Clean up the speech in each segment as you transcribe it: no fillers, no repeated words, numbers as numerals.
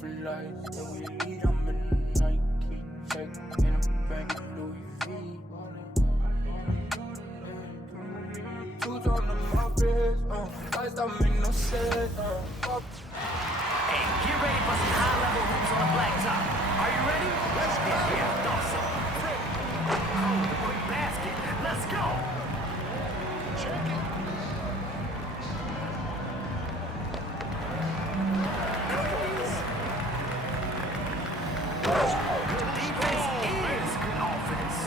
for life. And we lead, I'm in the Nike check in a bag of Louis V. Tools on my wrist, guys, I make no sense, Hey, get ready for some high-level hoops on the blacktop. Are you ready? Let's go. Yeah, I thought so. Oh, the quick basket. Let's go. Check it. Defense is good offense.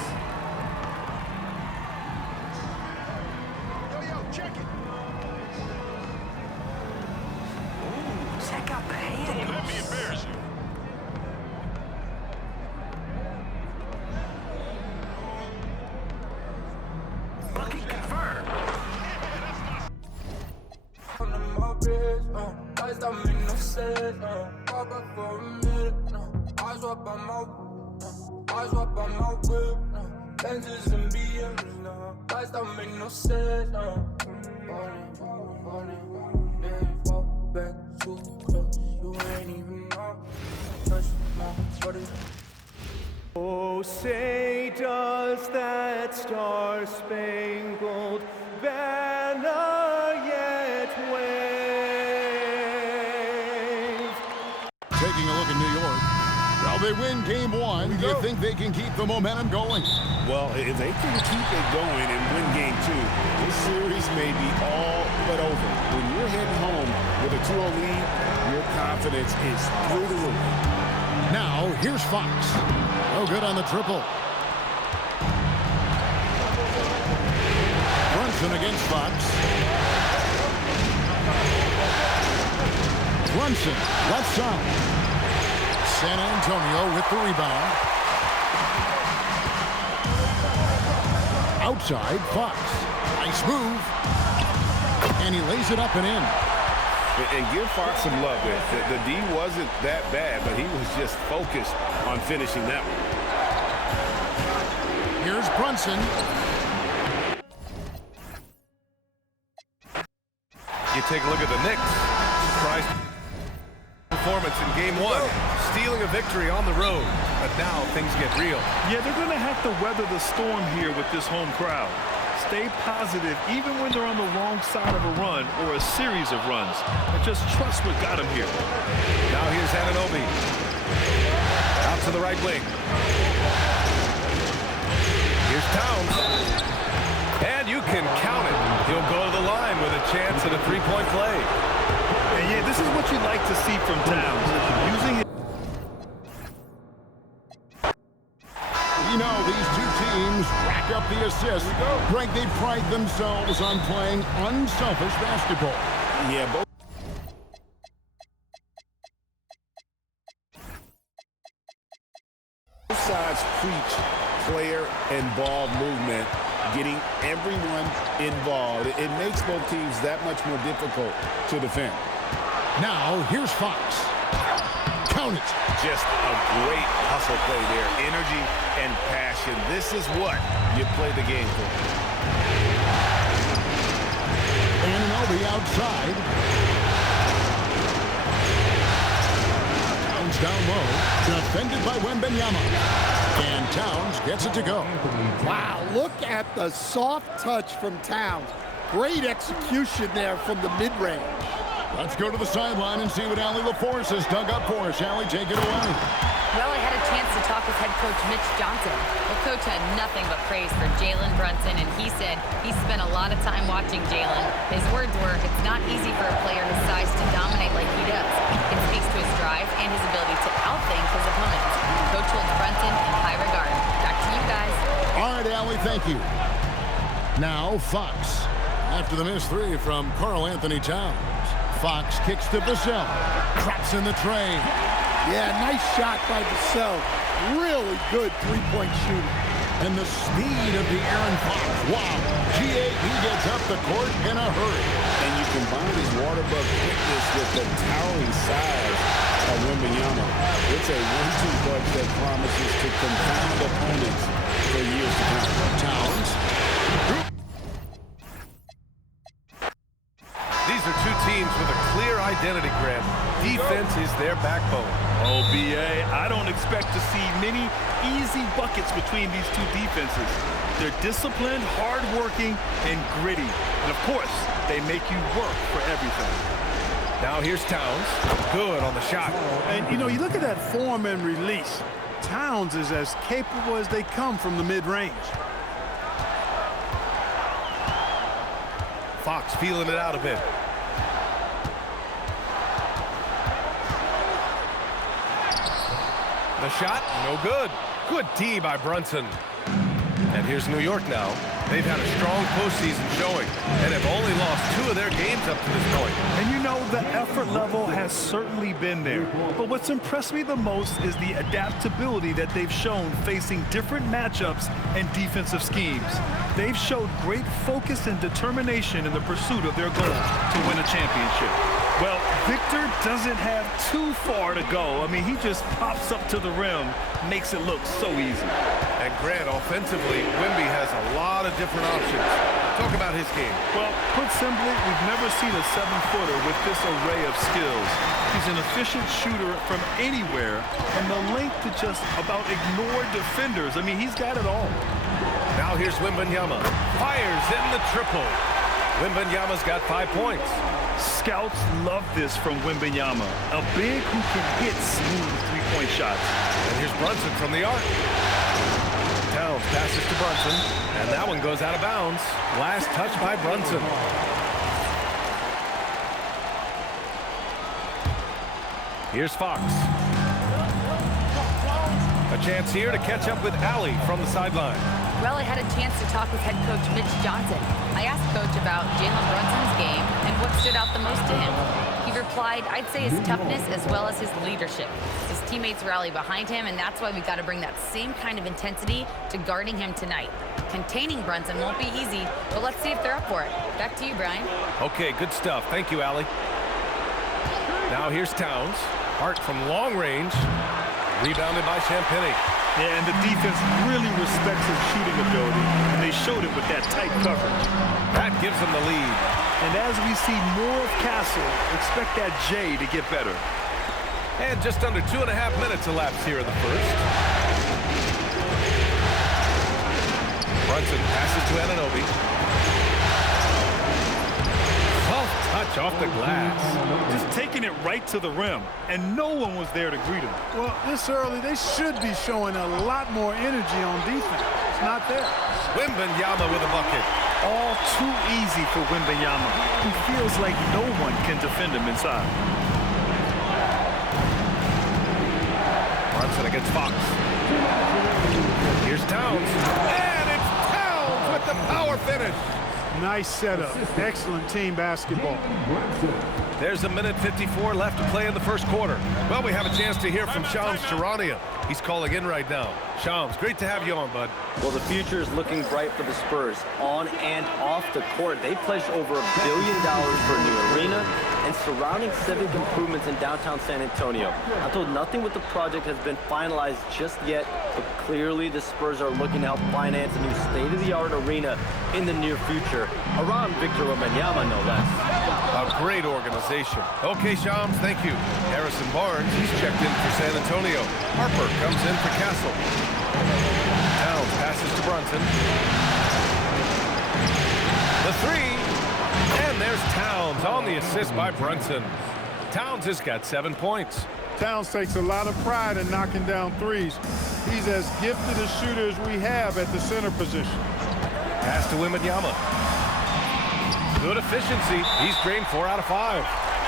Yo, check it. Ooh, check out the handles. Don't let me embarrass you. Bucket confirmed. on my wrist, guys, I make no sense, pop up for a minute, eyes up on my whip, lenses and BMs, guys, that make no sense, falling, yeah, fall back too close, you ain't even know, touch my body. Oh, say does that star-spangled banner yet wave? Taking a look at New York. Well, they win game one. Do you think they can keep the momentum going? Well, if they can keep it going and win game two, this series may be all but over. When you're heading home with a 2-0 lead, your confidence is through the roof. Now, here's Fox. No good on the triple. Brunson against Fox. Brunson, left side. San Antonio with the rebound. Outside, Fox. Nice move. And he lays it up and in. And give Fox some love there. The D wasn't that bad, but he was just focused on finishing that one. Here's Brunson. You take a look at the Knicks. Surprise performance in game one. Stealing a victory on the road. But now things get real. Yeah, they're going to have to weather the storm here with this home crowd. Stay positive even when they're on the wrong side of a run or a series of runs. And just trust what got them here. Now here's Anunoby. Out to the right wing. Here's Towns. And you can count it. He'll go to the line with a chance at a three-point play. And yeah, this is what you like to see from Towns. Using his You know, these two teams rack up the assists. Greg, they pride themselves on playing unselfish basketball. Yeah, both sides preach player and ball movement, getting everyone involved. It makes both teams that much more difficult to defend. Now, here's Fox. Count it. Just a great hustle play there. Energy and passion. This is what you play the game for. Anunoby outside. Towns down low. Defended by Wembanyama. And Towns gets it to go. Wow, look at the soft touch from Towns. Great execution there from the mid-range. Let's go to the sideline and see what Allie LaForce has dug up for us. Allie, take it away. Well, I had a chance to talk with head coach Mitch Johnson. The coach had nothing but praise for Jalen Brunson, and he said he spent a lot of time watching Jalen. His words were, it's not easy for a player his size to dominate like he does. It speaks to his drive and his ability to outthink his opponents. Coach holds Brunson in high regard. Back to you guys. All right, Allie, thank you. Now, Fox. After the missed three from Karl Anthony Towns. Fox kicks to Vassell. Traps in the tray. Yeah, nice shot by Vassell. Really good three-point shooting. And the speed of the Aaron Fox. Wow. He gets up the court in a hurry. And you combine his water bug quickness with the towering size of Wembanyama. It's a 1-2 punch that promises to confound opponents for years to come. Towns. These are two teams with a clear identity grab. Defense is their backbone. Oh, B.A., I don't expect to see many easy buckets between these two defenses. They're disciplined, hard-working, and gritty. And, of course, they make you work for everything. Now here's Towns. Good on the shot. And, you know, you look at that form and release. Towns is as capable as they come from the mid-range. Fox feeling it out a bit. The shot, no good. Good D by Brunson. And here's New York now. They've had a strong postseason showing and have only lost 2 of their games up to this point. And you know, the effort level has certainly been there. But what's impressed me the most is the adaptability that they've shown facing different matchups and defensive schemes. They've showed great focus and determination in the pursuit of their goal to win a championship. Well, Victor doesn't have too far to go. I mean, he just pops up to the rim, makes it look so easy. And Grant, offensively, Wemby has a lot of different options. Talk about his game. Well, put simply, we've never seen a 7-footer with this array of skills. He's an efficient shooter from anywhere, and the length to just about ignore defenders. I mean, he's got it all. Now here's Wembanyama. Fires in the triple. Wembanyama's got 5 points. Scouts love this from Wembanyama, a big who can hit smooth three-point shots. And here's Brunson from the arc. Towns passes to Brunson, and that one goes out of bounds. Last touch by Brunson. Here's Fox. A chance here to catch up with Allie from the sideline. Well, I had a chance to talk with head coach Mitch Johnson. I asked Coach about Jalen Brunson's game and what stood out the most to him. He replied, I'd say his toughness as well as his leadership. His teammates rally behind him, and that's why we got to bring that same kind of intensity to guarding him tonight. Containing Brunson won't be easy, but let's see if they're up for it. Back to you, Brian. Okay, good stuff. Thank you, Allie. Now here's Towns. Hart from long range. Rebounded by Champagnie. Yeah, and the defense really respects his shooting ability, and they showed it with that tight coverage. That gives them the lead. And as we see more of Castle, expect that J to get better. And just under 2.5 minutes elapsed here in the first. Brunson passes to Anunoby. Soft touch off the glass. Just taking it right to the rim, and no one was there to greet him. Well, this early, they should be showing a lot more energy on defense. It's not there. Wembanyama with a bucket. All too easy for Wembanyama. He feels like no one can defend him inside. Brunson against Fox. Here's Towns. And it's Towns with the power finish. Nice setup. Excellent team basketball. There's 1:54 left to play in the first quarter. Well, we have a chance to hear from Shams Charania. He's calling in right now. Shams, great to have you on, bud. Well, the future is looking bright for the Spurs. On and off the court, they pledged over $1 billion for a new arena and surrounding civic improvements in downtown San Antonio. I'm told nothing with the project has been finalized just yet, but clearly the Spurs are looking to help finance a new state-of-the-art arena in the near future, around Victor Wembanyama, no less. A great organization. Okay, Shams, thank you. Harrison Barnes, he's checked in for San Antonio. Harper comes in for Castle. Towns passes to Brunson. The three. And there's Towns on the assist by Brunson. Towns has got 7 points. Towns takes a lot of pride in knocking down threes. He's as gifted a shooter as we have at the center position. Pass to Wembanyama. Good efficiency. He's drained 4 out of 5.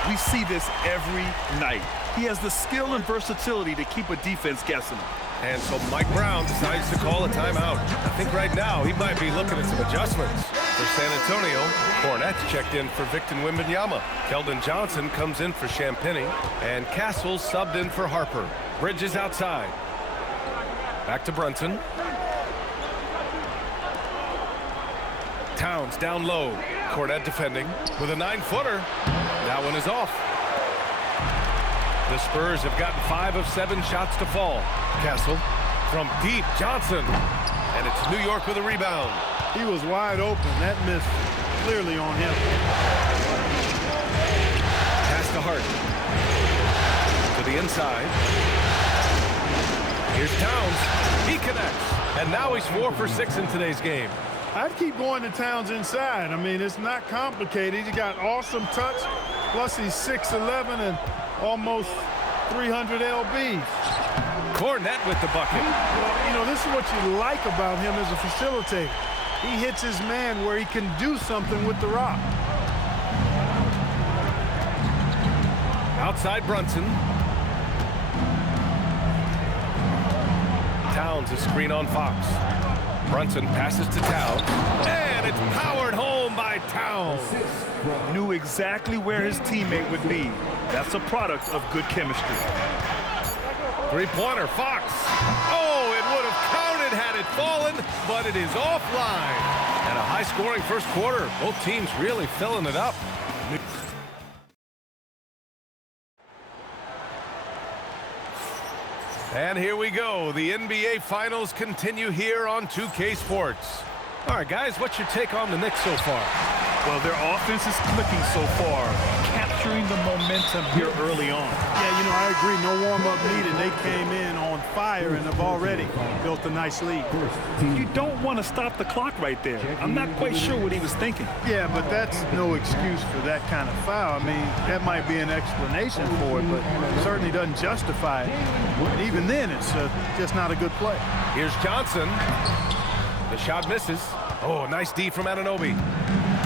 We see this every night. He has the skill and versatility to keep a defense guessing. And so Mike Brown decides to call a timeout. I think right now he might be looking at some adjustments. For San Antonio, Cornette's checked in for Victor Wembanyama. Keldon Johnson comes in for Champagnie. And Castle subbed in for Harper. Bridges outside. Back to Brunson. Towns down low. Cornette defending with a 9-footer. That one is off. The Spurs have gotten 5 of 7 shots to fall. Castle from deep, Johnson. And it's New York with a rebound. He was wide open. That miss clearly on him. Pass to Hart. the inside. Here's Towns. He connects. And now he's 4 for 6 in today's game. I'd keep going to Towns inside. I mean, it's not complicated. He got awesome touch, plus he's 6'11" and almost 300 lbs. Cornette with the bucket. Well, you know, this is what you like about him as a facilitator. He hits his man where he can do something with the rock. Outside Brunson. Towns, a screen on Fox. Brunson passes to Towns, and it's powered home by Towns. Knew exactly where his teammate would be. That's a product of good chemistry. Three-pointer, Fox. Oh, it would have counted had it fallen, but it is offline. And a high-scoring first quarter. Both teams really filling it up. And here we go. The NBA Finals continue here on 2K Sports. All right, guys, what's your take on the Knicks so far? Well, their offense is clicking so far, capturing the momentum here early on. Yeah, you know, I agree. No warm-up needed. They came in on fire and have already built a nice lead. You don't want to stop the clock right there. I'm not quite sure what he was thinking. Yeah, but that's no excuse for that kind of foul. I mean, that might be an explanation for it, but it certainly doesn't justify it. And even then, it's just not a good play. Here's Johnson. The shot misses. Oh, nice D from Anunoby.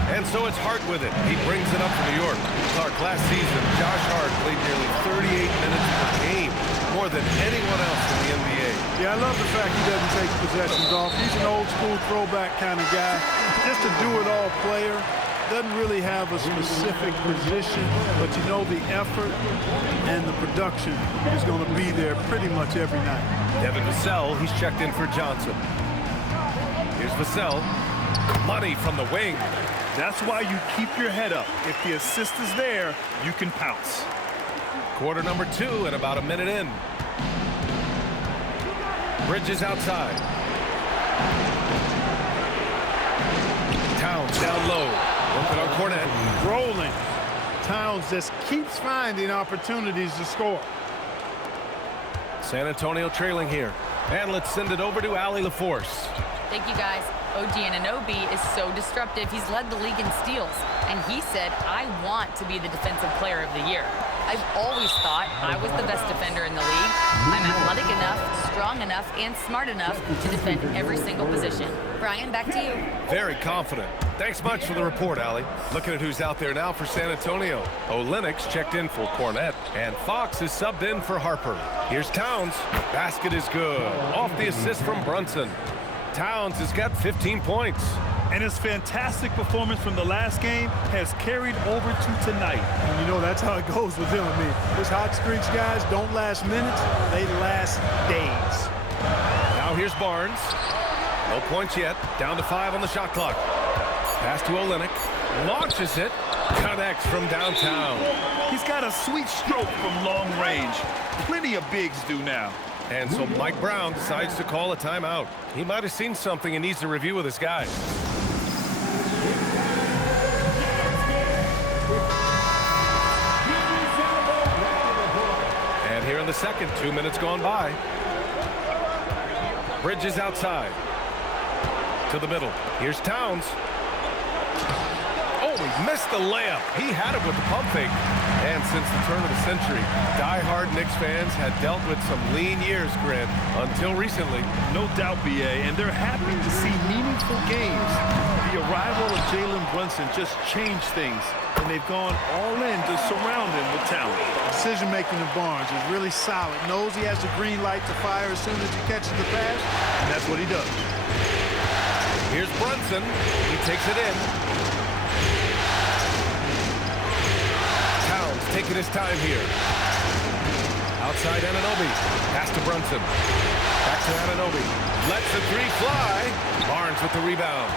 And so it's Hart with it. He brings it up for New York. Clark, last season, Josh Hart played nearly 38 minutes per game, more than anyone else in the NBA. Yeah, I love the fact he doesn't take possessions off. He's an old-school throwback kind of guy. Just a do-it-all player. Doesn't really have a specific position, but you know the effort and the production is going to be there pretty much every night. Devin Vassell, he's checked in for Johnson. Here's Vassell. Money from the wing. That's why you keep your head up. If the assist is there, you can pounce. Quarter number 2 and about a minute in. Bridges outside. Towns down low. Working on Cornette. Rolling. Towns just keeps finding opportunities to score. San Antonio trailing here. And let's send it over to Allie LaForce. Thank you, guys. OG Anunoby is so disruptive. He's led the league in steals. And he said, I want to be the defensive player of the year. I've always thought I was the best defender in the league. I'm athletic enough, strong enough, and smart enough to defend every single position. Brian, back to you. Very confident. Thanks much for the report, Allie. Looking at who's out there now for San Antonio. Olynyk checked in for Cornette, and Fox is subbed in for Harper. Here's Towns. Basket is good. Off the assist from Brunson. Towns has got 15 points. And his fantastic performance from the last game has carried over to tonight. And you know, that's how it goes with him. I mean, his hot streaks, guys, don't last minutes. They last days. Now here's Barnes. No points yet. Down to 5 on the shot clock. Pass to Olynyk. Launches it. Connects from downtown. He's got a sweet stroke from long range. Plenty of bigs do now. And so Mike Brown decides to call a timeout. He might have seen something and needs to review with his guys. And here in the second, 2 minutes gone by. Bridges outside. To the middle. Here's Towns. Oh, he missed the layup. He had it with the pump fake. And since the turn of the century, die-hard Knicks fans had dealt with some lean years, Grant, until recently. No doubt, B.A., and they're happy to see meaningful games. The arrival of Jalen Brunson just changed things, and they've gone all in to surround him with talent. Decision-making of Barnes is really solid. Knows he has the green light to fire as soon as he catches the pass, and that's what he does. Here's Brunson. He takes it in. Towns taking his time here. Outside Anunoby. Pass to Brunson. Back to Anunoby. Lets the three fly. Barnes with the rebound.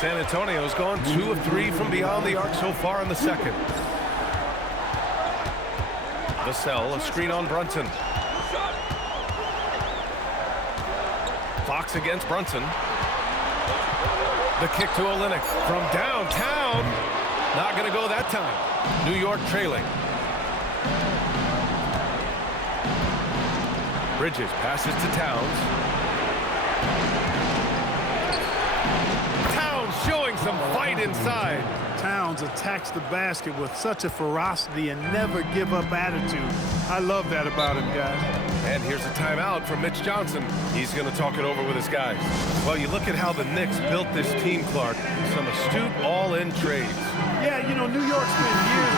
San Antonio's gone 2 of 3 from beyond the arc so far in the second. Vassell, a screen on Brunson. Fox against Brunson. The kick to Olynyk from downtown. Not going to go that time. New York trailing. Bridges passes to Towns. Towns showing some fight inside. Towns attacks the basket with such a ferocity and never give up attitude. I love that about him, guys. And here's a timeout from Mitch Johnson. He's going to talk it over with his guys. Well, you look at how the Knicks built this team, Clark. Some astute all-in trades. Yeah, you know, New York spent years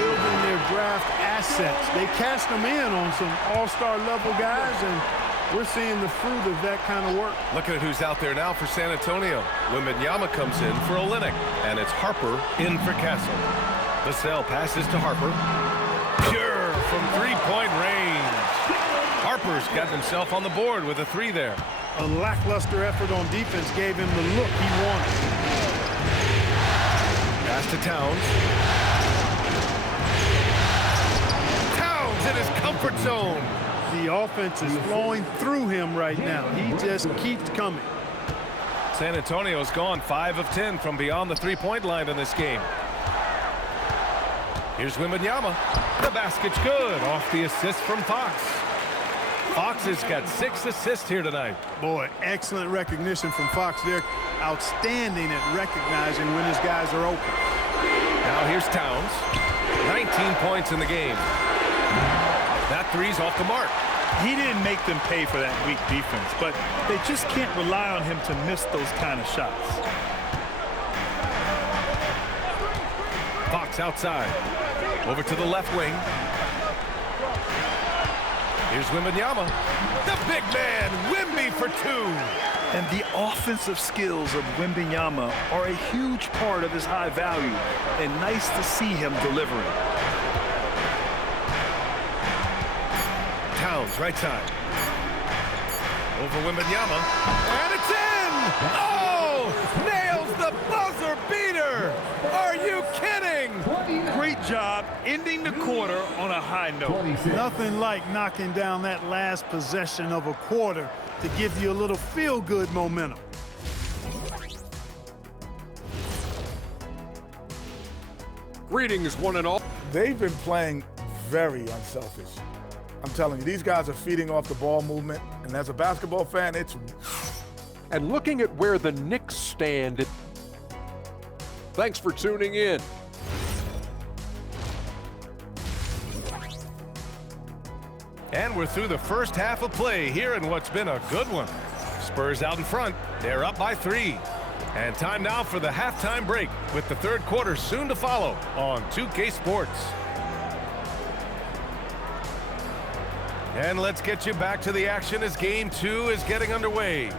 building their draft assets. They cast them in on some all-star level guys, and we're seeing the fruit of that kind of work. Looking at who's out there now for San Antonio. Wembanyama comes in for Olynyk, and it's Harper in for Castle. Vassell passes to Harper. Pure from three-point range. Harper's gotten himself on the board with a three there. A lackluster effort on defense gave him the look he wanted. Pass to Towns. Towns in his comfort zone. The offense is flowing through him right now. He just keeps coming. San Antonio's gone 5 of 10 from beyond the three-point line in this game. Here's Wembanyama. The basket's good off the assist from Fox. Fox has got 6 assists here tonight. Boy, excellent recognition from Fox. They're outstanding at recognizing when his guys are open. Now here's Towns. 19 points in the game. That three's off the mark. He didn't make them pay for that weak defense, but they just can't rely on him to miss those kind of shots. Fox outside. Over to the left wing. Here's Wembanyama. The big man, Wemby for 2. And the offensive skills of Wembanyama are a huge part of his high value, and nice to see him delivering. Towns, right side. Over Wembanyama. And it's in! Oh! Nails the buzzer beater! Are you kidding? Great job ending the quarter on a high note. Nothing like knocking down that last possession of a quarter to give you a little feel-good momentum. Greetings, one and all. They've been playing very unselfish. I'm telling you, these guys are feeding off the ball movement, and as a basketball fan, it's... And looking at where the Knicks stand, thanks for tuning in. And we're through the first half of play here in what's been a good one. Spurs out in front. They're up by 3. And time now for the halftime break with the third quarter soon to follow on 2K Sports. And let's get you back to the action as Game 2 is getting underway.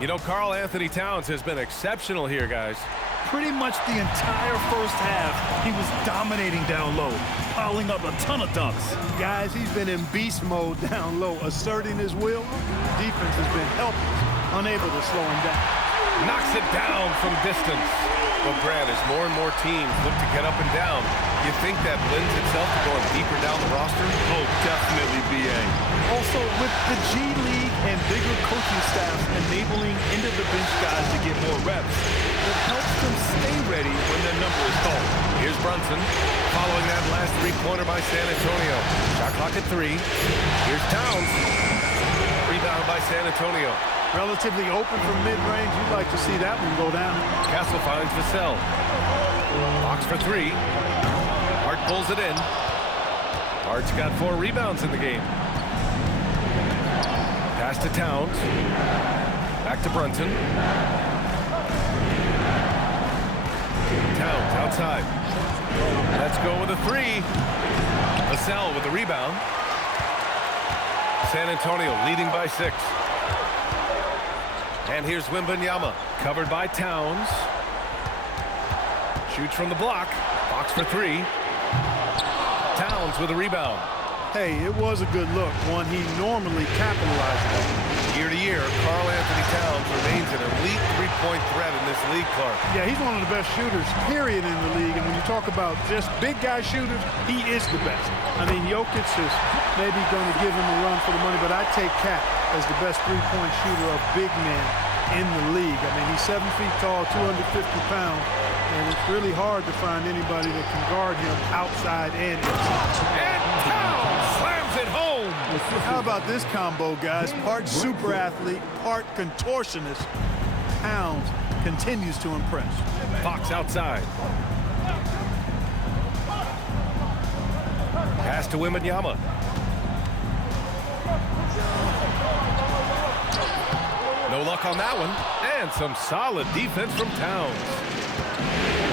You know, Karl Anthony Towns has been exceptional here, guys. Pretty much the entire first half, he was dominating down low, piling up a ton of dunks. Guys, he's been in beast mode down low, asserting his will. Defense has been helpless, unable to slow him down. Knocks it down from distance. Well, Grant, as more and more teams look to get up and down, you think that lends itself to going deeper down the roster? Oh, definitely, B.A. Also, with the G League and bigger coaching staffs enabling end-of-the-bench guys to get more reps, it helps them stay ready when their number is called. Here's Brunson, following that last three-pointer by San Antonio. Shot clock at 3. Here's Towns. Rebound by San Antonio. Relatively open from mid-range. You'd like to see that one go down. Castle finds Vassell. Box for 3. Hart pulls it in. Hart's got 4 rebounds in the game. Pass to Towns. Back to Brunson. Towns outside. Let's go with a 3. Vassell with the rebound. San Antonio leading by 6. And here's Wembanyama, covered by Towns. Shoots from the block. Box for 3. Towns with a rebound. Hey, it was a good look, one he normally capitalizes on. Year to year, Karl Anthony Towns remains an elite three-point threat in this league, Clark. Yeah, he's one of the best shooters, period, in the league. And when you talk about just big guy shooters, he is the best. I mean, Jokic is maybe going to give him a run for the money, but I take Cat as the best three-point shooter of big men in the league. I mean, he's 7 feet tall, 250 pounds, and it's really hard to find anybody that can guard him outside and inside. And Towns slams it home. The How about this combo, guys? Part super athlete, part contortionist. Towns continues to impress. Fox outside. Pass to Wembanyama. No luck on that one. And some solid defense from Towns.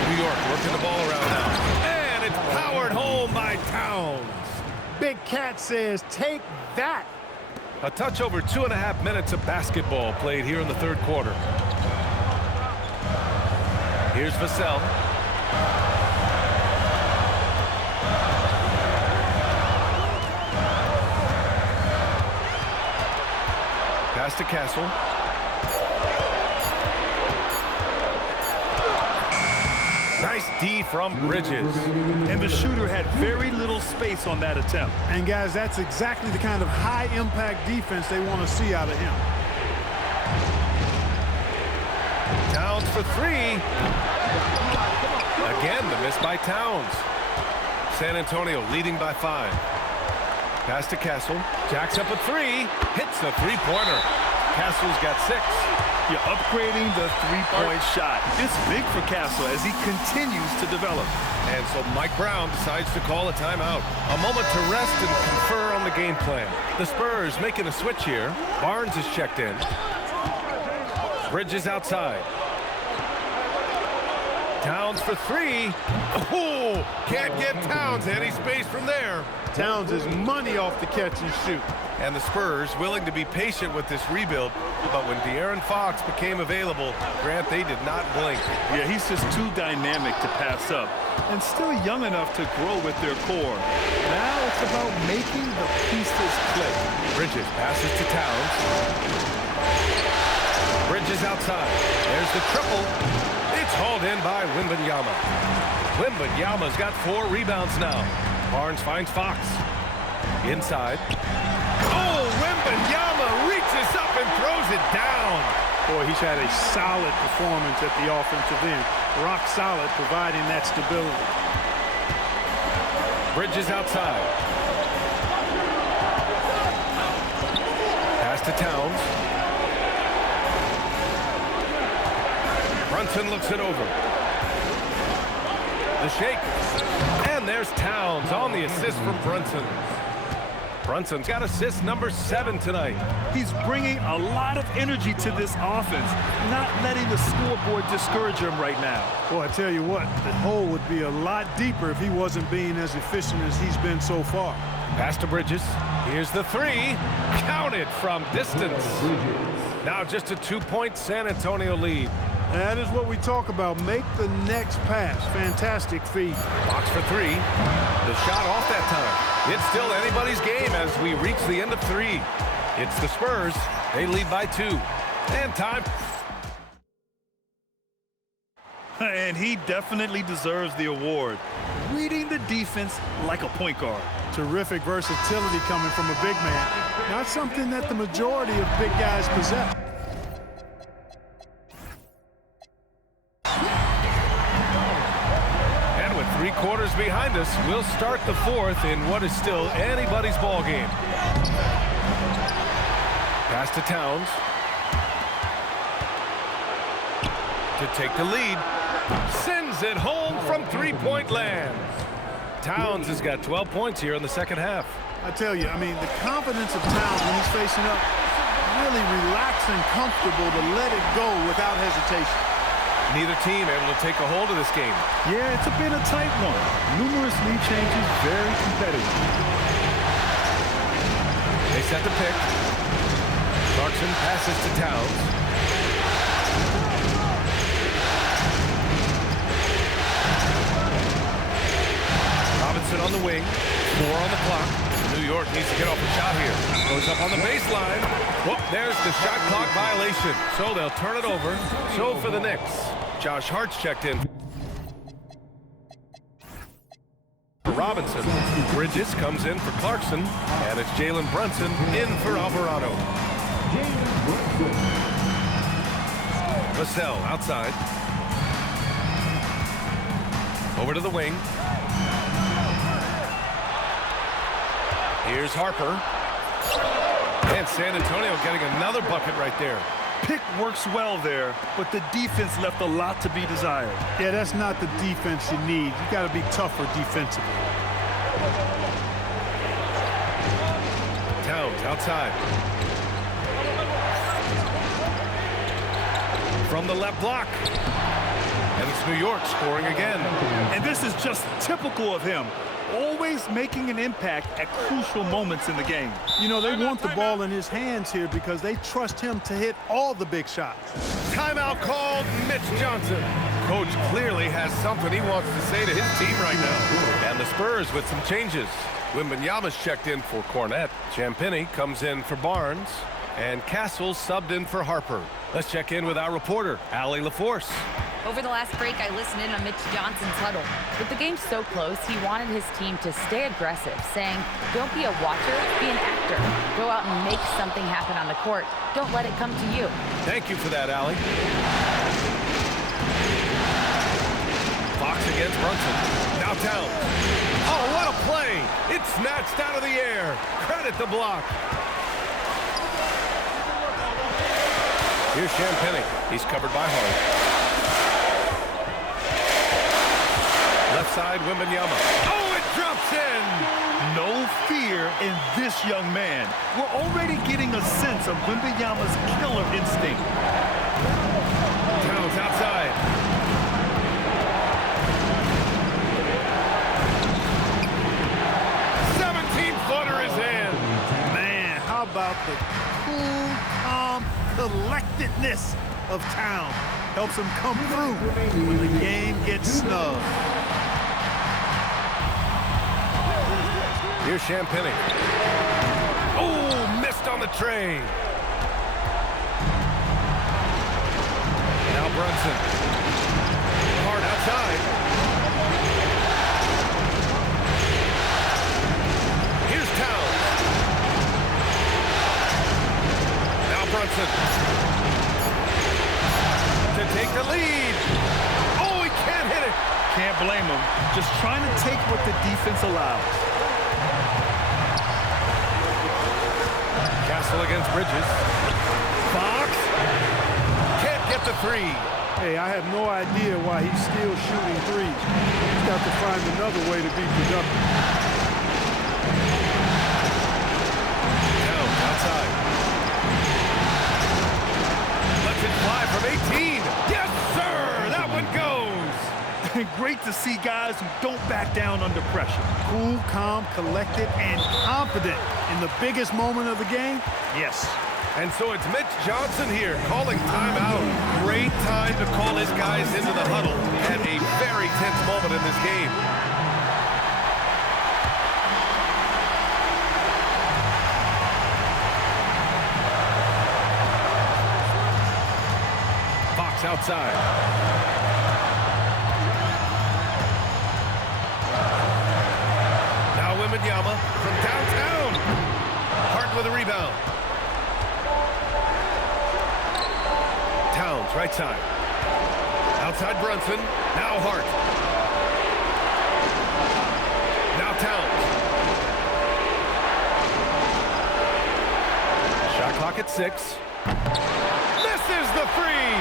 New York working the ball around now. And it's powered home by Towns. Big Cat says, take that. A touch over 2.5 minutes of basketball played here in the third quarter. Here's Vassell. Pass to Castle. Nice D from Bridges. And the shooter had very little space on that attempt. And guys, that's exactly the kind of high-impact defense they want to see out of him. Towns for three. Again, the miss by Towns. San Antonio leading by 5. Pass to Castle. Jacks up a 3. Hits a three-pointer. Castle's got 6. You're upgrading the three-point shot. It's big for Castle as he continues to develop. And so Mike Brown decides to call a timeout. A moment to rest and confer on the game plan. The Spurs making a switch here. Barnes is checked in. Bridges outside. Towns for 3. Oh, can't get Towns any space from there. Towns is money off the catch and shoot. And the Spurs willing to be patient with this rebuild, but when De'Aaron Fox became available, Grant, they did not blink. Yeah, he's just too dynamic to pass up and still young enough to grow with their core. Now it's about making the pieces click. Bridges passes to Towns. Bridges outside. There's the triple. It's hauled in by Wembanyama. Wembanyama's got 4 rebounds now. Barnes finds Fox. Inside. Oh, Wembanyama reaches up and throws it down. Boy, he's had a solid performance at the offensive end. Rock solid, providing that stability. Bridges outside. Pass to Towns. Brunson looks it over. The shake. And there's Towns on the assist from Brunson. Brunson's got assist number 7 tonight. He's bringing a lot of energy to this offense, not letting the scoreboard discourage him right now. Boy, I tell you what, the hole would be a lot deeper if he wasn't being as efficient as he's been so far. Pass to Bridges. Here's the 3. Counted from distance. Now just a 2-point San Antonio lead. That is what we talk about. Make the next pass. Fantastic feed. Fox for 3. The shot off that time. It's still anybody's game as we reach the end of 3. It's the Spurs. They lead by 2. And time. And he definitely deserves the award. Reading the defense like a point guard. Terrific versatility coming from a big man. Not something that the majority of big guys possess. And with 3 quarters behind us, we'll start the 4th in what is still anybody's ball game. Pass to Towns. To take the lead. Sends it home from 3-point land. Towns has got 12 points here in the second half. I tell you, I mean, the confidence of Towns when he's facing up, really relaxed and comfortable to let it go without hesitation. Neither team able to take a hold of this game. Yeah, it's been a tight one. Numerous lead changes, very competitive. They set the pick. Clarkson passes to Towns. Robinson on the wing. 4 on the clock. New York needs to get off a shot here. Goes up on the baseline. Whoop, there's the shot clock violation. So they'll turn it over. So for the Knicks, Josh Hart's checked in. Robinson. Bridges comes in for Clarkson. And it's Jalen Brunson in for Alvarado. Vassell outside. Over to the wing. Here's Harper. And San Antonio getting another bucket right there. Pick works well there, but the defense left a lot to be desired. Yeah, that's not the defense you need. You got to be tougher defensively. Towns outside. From the left block. And it's New York scoring again. And this is just typical of him. Always making an impact at crucial moments in the game. You know, they want the ball in his hands here because they trust him to hit all the big shots. Timeout called, Mitch Johnson. Coach clearly has something he wants to say to his team right now. And the Spurs with some changes. Wembanyama's checked in for Cornette. Champagnie comes in for Barnes. And Castles subbed in for Harper. Let's check in with our reporter, Allie LaForce. Over the last break, I listened in on Mitch Johnson's huddle. With the game so close, he wanted his team to stay aggressive, saying, don't be a watcher, be an actor. Go out and make something happen on the court. Don't let it come to you. Thank you for that, Allie. Fox against Brunson. Now Towns. Oh, what a play! It's snatched out of the air. Credit the block. Here's Champagnie. He's covered by Hart. Left side, Wembanyama. Oh, it drops in! No fear in this young man. We're already getting a sense of Wembanyama's killer instinct. Towns outside. How about the cool, calm collectedness of Town? Helps him come through when the game gets snug. Here's Champagnie. Oh, missed on the tray. Now Brunson. Hart outside. Here's Towns. Now Brunson. To take the lead. Oh, he can't hit it. Can't blame him. Just trying to take what the defense allows. Castle against Bridges. Fox. Can't get the three. Hey, I have no idea why he's still shooting threes. He's got to find another way to be productive. Down, outside. Lets it fly from 18. Yes, sir! That one goes! Great to see guys who don't back down under pressure. Cool, calm, collected, and confident in the biggest moment of the game. Yes. And so it's Mitch Johnson here calling timeout. Great time to call his guys into the huddle at a very tense moment in this game. Fox outside. Wembanyama from downtown. Hart with a rebound. Towns, right side. Outside Brunson. Now Hart. Now Towns. Shot clock at 6. Misses the three.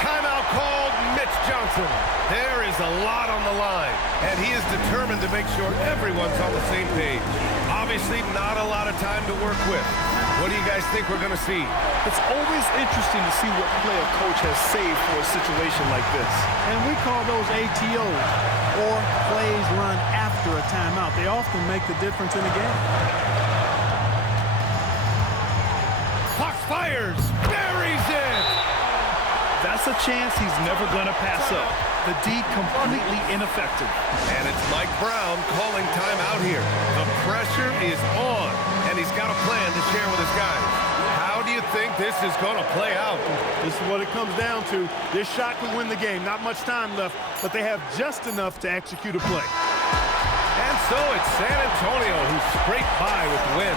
Timeout called, Mitch Johnson. There is a lot on the line, and he is determined to make sure everyone's on the same page. Obviously, not a lot of time to work with. What do you guys think we're going to see? It's always interesting to see what play a coach has saved for a situation like this. And we call those ATOs, or plays run after a timeout. They often make the difference in a game. Fox fires, buries it! That's a chance he's never going to pass up. The D completely ineffective. And it's Mike Brown calling timeout here. The pressure is on, and he's got a plan to share with his guys. How do you think this is going to play out? This is what it comes down to. This shot could win the game. Not much time left, but they have just enough to execute a play. And so it's San Antonio who scraped by with the win.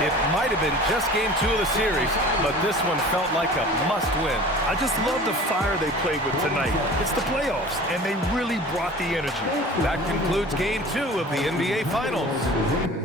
It might have been just game 2 of the series, but this one felt like a must-win. I just love the fire they played with tonight. It's the playoffs, and they really brought the energy. That concludes game 2 of the NBA Finals.